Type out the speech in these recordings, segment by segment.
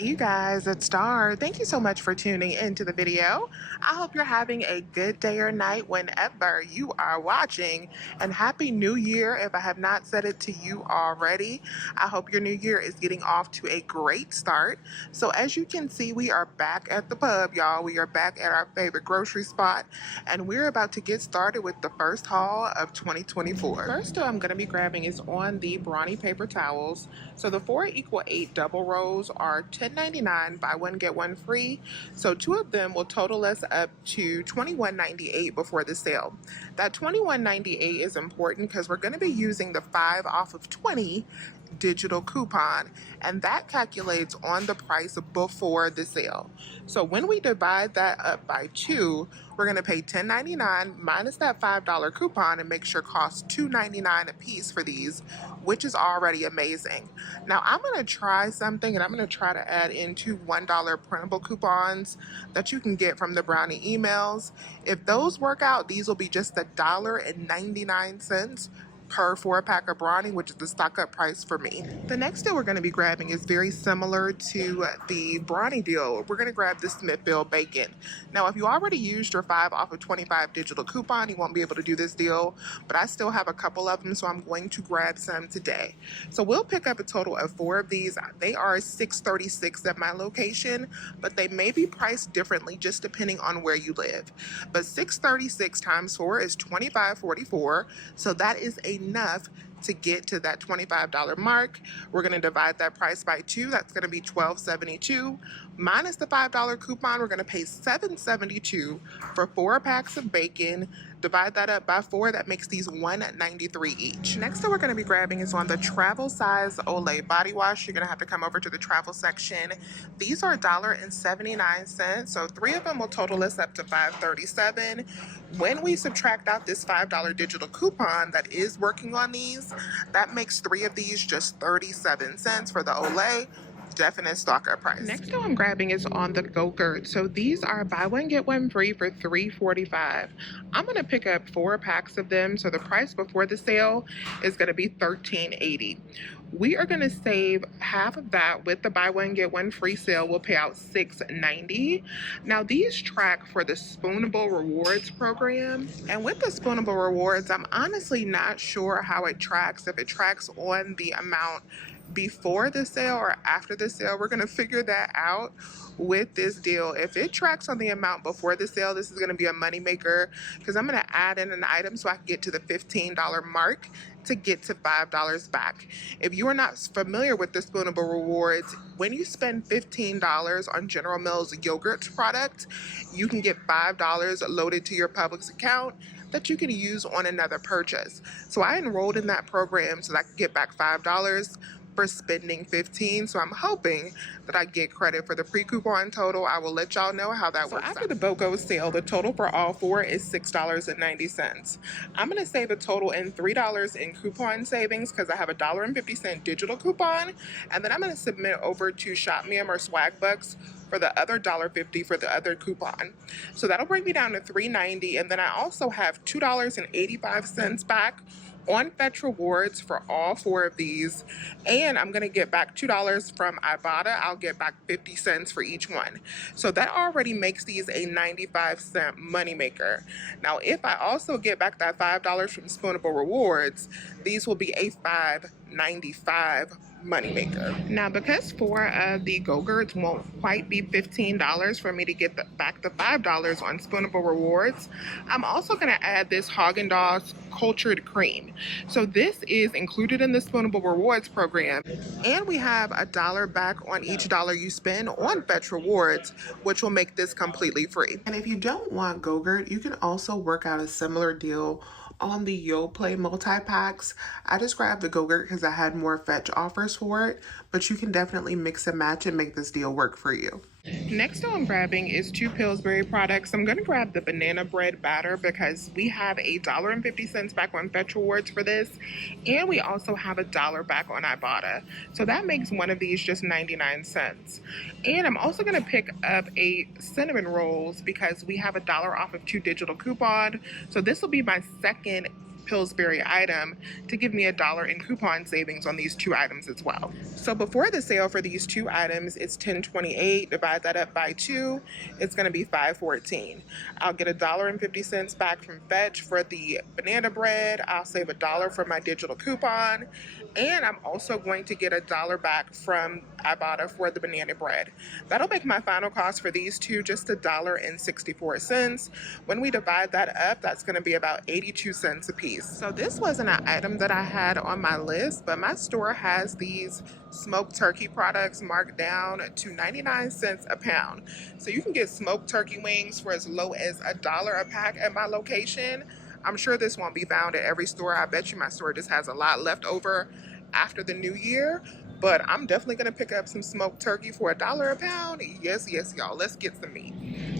You guys, it's Star. Thank you so much for tuning into the video. I hope you're having a good day or night whenever you are watching. And Happy New Year if I have not said it to you already. I hope your new year is getting off to a great start. So as you can see, we are back at the pub, y'all. We are back at our favorite grocery spot. And we're about to get started with the first haul of 2024. First I'm going to be grabbing is on the Brawny paper towels. So the 4 = 8 double rolls are $10.99, buy one get one free. So two of them will total us up to $21.98 before the sale. That $21.98 is important because we're going to be using the 5 off of 20 digital coupon, and that calculates on the price before the sale. So when we divide that up by 2, we're going to pay $10.99 minus that $5 coupon and make sure it costs $2.99 a piece for these, which is already amazing. Now I'm going to try something, and I'm going to try to add in two $1 printable coupons that you can get from the Brawny emails. If those work out, these will be just $1.99 per 4-pack of Brawny, which is the stock up price for me. The next deal we're going to be grabbing is very similar to the Brawny deal. We're going to grab the Smithfield bacon. Now, if you already used your 5 off of 25 digital coupon, you won't be able to do this deal, but I still have a couple of them, so I'm going to grab some today. So we'll pick up a total of 4 of these. They are $6.36 at my location, but they may be priced differently just depending on where you live. But $6.36 times 4 is $25.44, so that is enough to get to that $25 mark. We're going to divide that price by 2. That's going to be $12.72 minus the $5 coupon. We're going to pay $7.72 for 4 packs of bacon. Divide that up by 4. That makes these $1.93 each. Next that we're going to be grabbing is on the travel size Olay body wash. You're going to have to come over to the travel section. These are $1.79, so 3 of them will total us up to $5.37. When we subtract out this $5 digital coupon that is working on these, that makes 3 of these just 37 cents for the Olay. Definite stock up price. Next one I'm grabbing is on the Go-Gurt. So these are buy one get one free for $3.45. I'm going to pick up 4 packs of them, so the price before the sale is going to be $13.80. We are going to save half of that with the buy one get one free sale. We'll pay out $6.90. Now these track for the Spoonable Rewards program, and with the Spoonable Rewards, I'm honestly not sure how it tracks, if it tracks on the amount before the sale or after the sale. We're going to figure that out with this deal. If it tracks on the amount before the sale, this is going to be a money maker because I'm going to add in an item so I can get to the $15 mark to get to $5 back. If you are not familiar with the Spoonable Rewards, when you spend $15 on General Mills yogurt product, you can get $5 loaded to your Publix account that you can use on another purchase. So I enrolled in that program so that I could get back $5 for spending $15. So I'm hoping that I get credit for the pre-coupon total. I will let y'all know how that works out. After the BOGO sale, the total for all 4 is $6.90. I'm going to save a total in $3 in coupon savings because I have a $1.50 digital coupon, and then I'm going to submit over to ShopMium or Swagbucks for the other $1.50 for the other coupon. So that'll bring me down to $3.90, and then I also have $2.85 back on Fetch Rewards for all 4 of these, and I'm gonna get back $2 from Ibotta. I'll get back 50 cents for each one. So that already makes these a 95-cent moneymaker. Now, if I also get back that $5 from Spoonable Rewards, these will be a $5.95 moneymaker. Now, because 4 of the Go-Gurts won't quite be $15 for me to get back the $5 on Spoonable Rewards, I'm also going to add this Haagen-Dazs cultured cream. So this is included in the Spoonable Rewards program, and we have $1 back on each dollar you spend on Fetch Rewards, which will make this completely free. And if you don't want Go-Gurt, you can also work out a similar deal on the Yoplait multi-packs. I just grabbed the Go-Gurt because I had more Fetch offers for it, but you can definitely mix and match and make this deal work for you. Next I'm grabbing is 2 Pillsbury products. I'm going to grab the banana bread batter because we have a $1.50 back on Fetch Rewards for this, and we also have $1 back on Ibotta. So that makes one of these just 99 cents. And I'm also going to pick up a cinnamon rolls because we have $1 off of 2 digital coupon. So this will be my second Pillsbury item to give me $1 in coupon savings on these 2 items as well. So before the sale for these 2 items, it's $10.28. Divide that up by 2, it's going to be $5.14. I'll get $1.50 back from Fetch for the banana bread. I'll save $1 for my digital coupon, and I'm also going to get $1 back from Ibotta for the banana bread. That'll make my final cost for these two just $1.64. When we divide that up, that's going to be about 82 cents a piece. So this wasn't an item that I had on my list, but my store has these smoked turkey products marked down to 99 cents a pound. So you can get smoked turkey wings for as low as $1 a pack at my location. I'm sure this won't be found at every store. I bet you my store just has a lot left over after the new year, but I'm definitely gonna pick up some smoked turkey for $1 a pound. Yes, y'all, let's get some meat.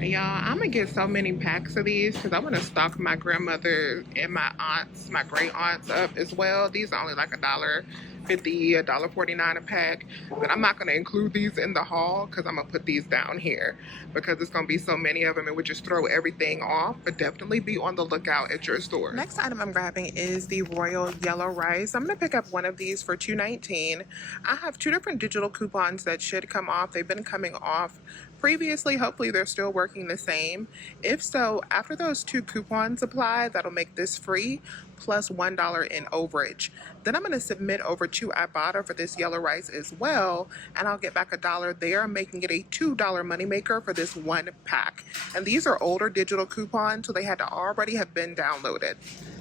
Y'all, I'm gonna get so many packs of these because I want to stock my grandmother and my aunts, my great aunts up as well. These are only like $1.50, $1.49 a pack, but I'm not going to include these in the haul because I'm going to put these down here because there's going to be so many of them. It would just throw everything off, but definitely be on the lookout at your store. Next item I'm grabbing is the Royal Yellow Rice. I'm going to pick up one of these for $2.19. I have 2 different digital coupons that should come off. They've been coming off previously. Hopefully they're still working the same. If so, after those 2 coupons apply, that'll make this free plus $1 in overage. Then I'm going to submit over to Ibotta for this yellow rice as well, and I'll get back $1 there, making it a $2 moneymaker for this 1 pack. And these are older digital coupons, so they had to already have been downloaded.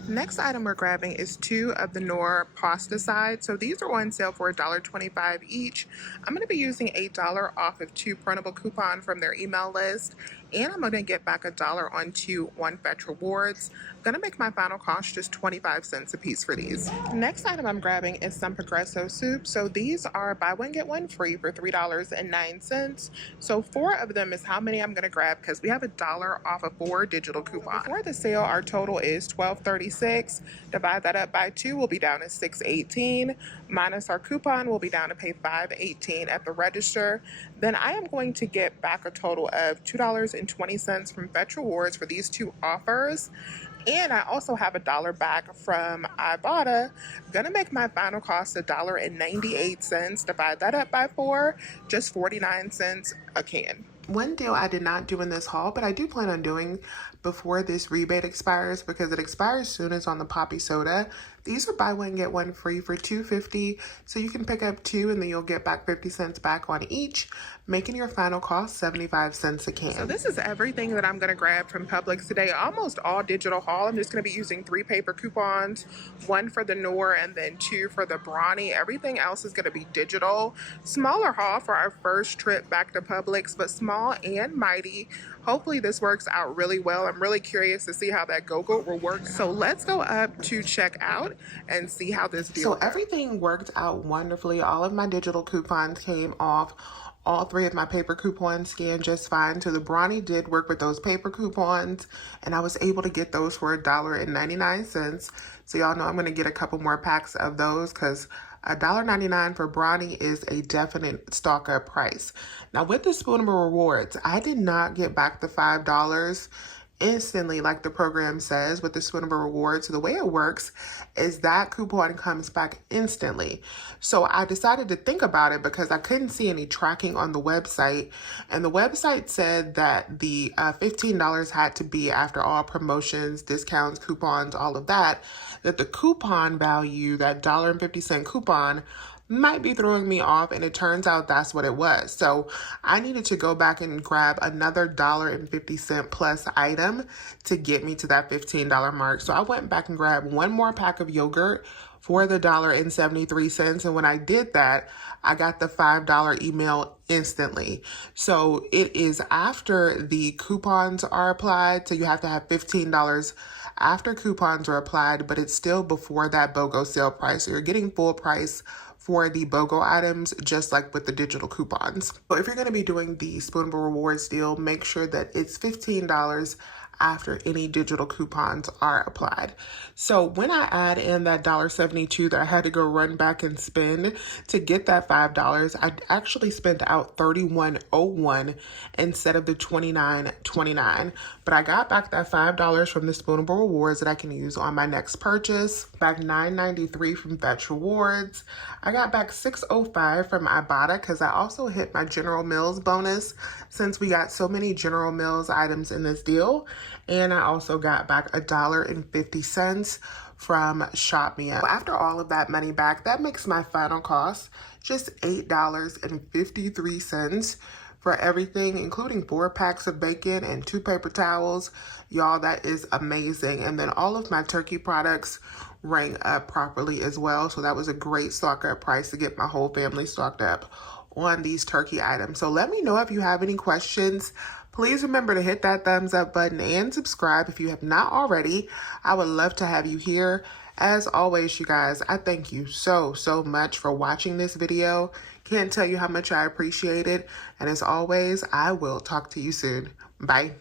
Next item we're grabbing is 2 of the Knorr pasta sides. So these are on sale for $1.25 each. I'm going to be using $8 off of 2 printable coupons from their email list, and I'm going to get back $1 on 2 Fetch rewards. I'm going to make my final cost just 25 cents a piece for these. Next item I'm grabbing is some Progresso soup. So these are buy one get one free for $3.09. So 4 of them is how many I'm going to grab because we have $1 off of 4 digital coupons. Before the sale, our total is $12.36. Divide that up by 2, we'll be down to $6.18. Minus our coupon, we'll be down to pay $5.18 at the register. Then I am going to get back a total of $2.20 from Fetch Rewards for these 2 offers. And I also have $1 back from Ibotta. Gonna make my final cost $1.98. Divide that up by 4, just 49 cents a can. One deal I did not do in this haul, but I do plan on doing before this rebate expires because it expires soon, is on the Poppy Soda. These are buy one get one free for $2.50, so you can pick up 2 and then you'll get back 50 cents back on each, making your final cost 75 cents a can. So this is everything that I'm going to grab from Publix today. Almost all digital haul. I'm just going to be using 3 paper coupons, 1 for the Knorr and then 2 for the Brawny. Everything else is going to be digital. Smaller haul for our first trip back to Publix, but small and mighty. Hopefully this works out really well. I'm really curious to see how that go-go will work. So let's go up to checkout and see how this deal goes. So everything worked out wonderfully. All of my digital coupons came off. All 3 of my paper coupons scanned just fine. So the Brawny did work with those paper coupons, and I was able to get those for $1.99. So y'all know I'm going to get a couple more packs of those because $1.99 for Brawny is a definite stock up price. Now with the Spoonable Rewards, I did not get back the $5 instantly like the program says with the Spoonable Rewards. So the way it works is that coupon comes back instantly. So I decided to think about it because I couldn't see any tracking on the website, and the website said that the $15 had to be after all promotions, discounts, coupons, all of that, that the coupon value, that $1.50 coupon, might be throwing me off, and it turns out that's what it was. So I needed to go back and grab another $1.50 plus item to get me to that $15 mark. So I went back and grabbed 1 more pack of yogurt for the $1.73. And when I did that, I got the $5 email instantly. So it is after the coupons are applied. So you have to have $15 after coupons are applied, but it's still before that BOGO sale price. So you're getting full price for the BOGO items, just like with the digital coupons. So if you're going to be doing the Spoonable Rewards deal, make sure that it's $15 after any digital coupons are applied. So when I add in that $1.72 that I had to go run back and spend to get that $5, I actually spent out $31.01 instead of the $29.29. But I got back that $5 from the Spoonable Rewards that I can use on my next purchase, back $9.93 from Fetch Rewards. I got back $6.05 from Ibotta because I also hit my General Mills bonus since we got so many General Mills items in this deal. And I also got back $1.50 from Shop Me Up. After all of that money back, that makes my final cost just $8.53 for everything, including 4 packs of bacon and 2 paper towels. Y'all, that is amazing. And then all of my turkey products rang up properly as well. So that was a great stock up price to get my whole family stocked up on these turkey items. So let me know if you have any questions. Please remember to hit that thumbs up button and subscribe if you have not already. I would love to have you here. As always, you guys, I thank you so much for watching this video. Can't tell you how much I appreciate it. And as always, I will talk to you soon. Bye.